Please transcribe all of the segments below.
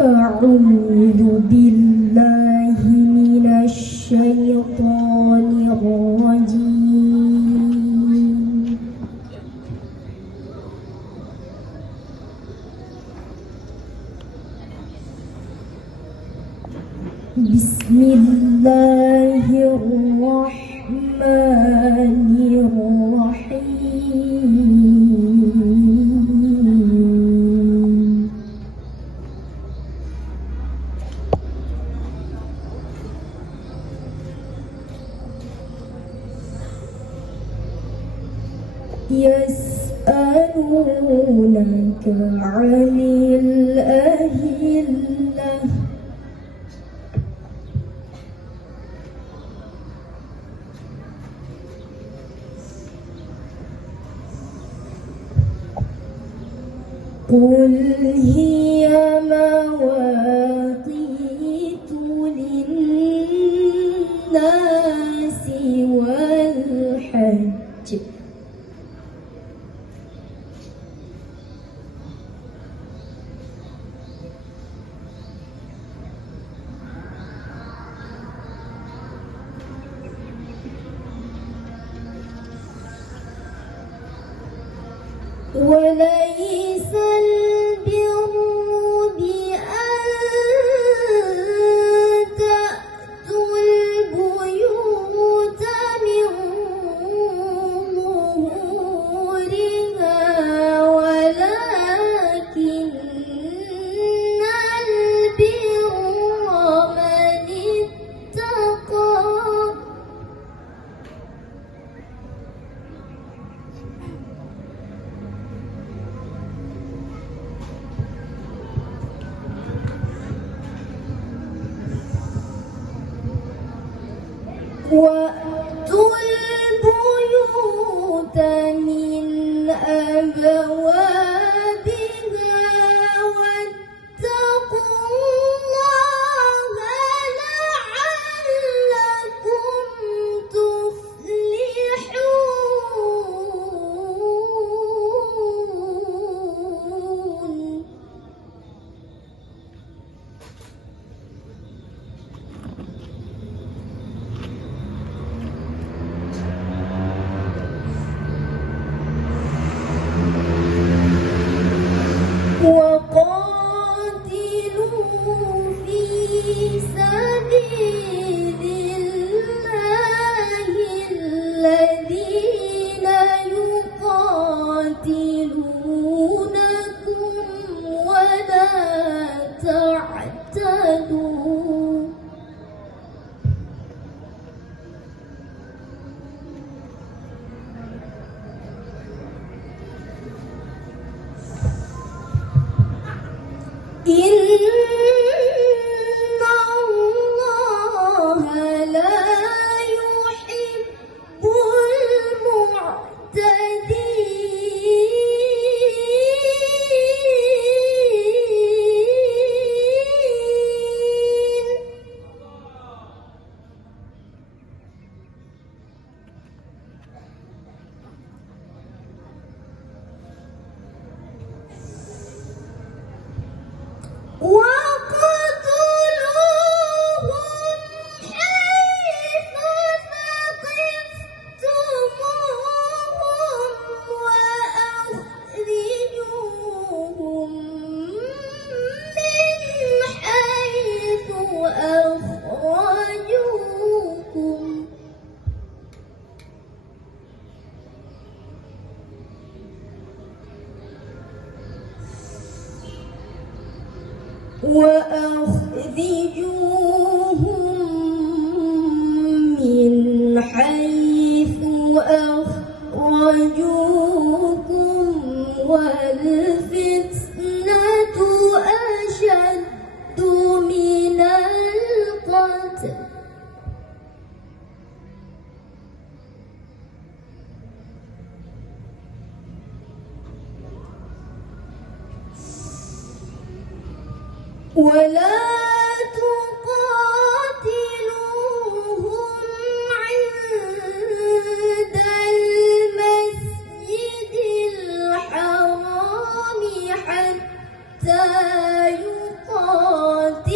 أعوذ بالله من الشيطان الرجيم. بسم الله الرحمن الرحيم. يسألونك عن الأهلة قل هي مواقيت للناس والحج وليس البر بأن تأتوا البيوت من ظهورها ولكن البر من اتقى وأتوا البيوت من أبوابها واتقوا الله لعلكم تفلحون. وقاتلوا في سبيل الله الذين يقاتلونكم ولا تعتدوا إن الله لا يحب المعتدين. وقتلوهم حيث ثقفتموهم وأخرجوهم من حيث أخرجوكم من حيث أخرجوكم والفتنة أشد من القتل ولا تقاتلوهم عند المسجد الحرام حتى يقيموا قاتلوكم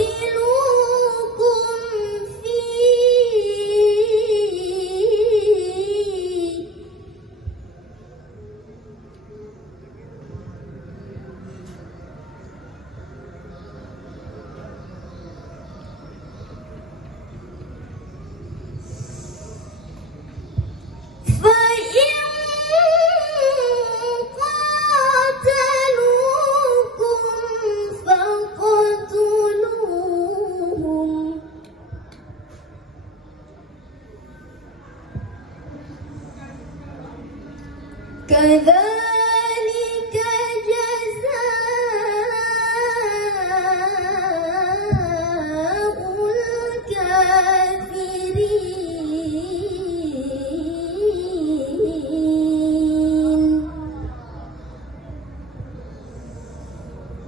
فيه فإن قاتلوكم فاقتلوهم كذلك جزاء الكافرين.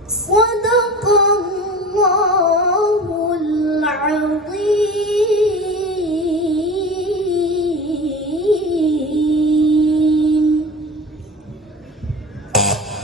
صدق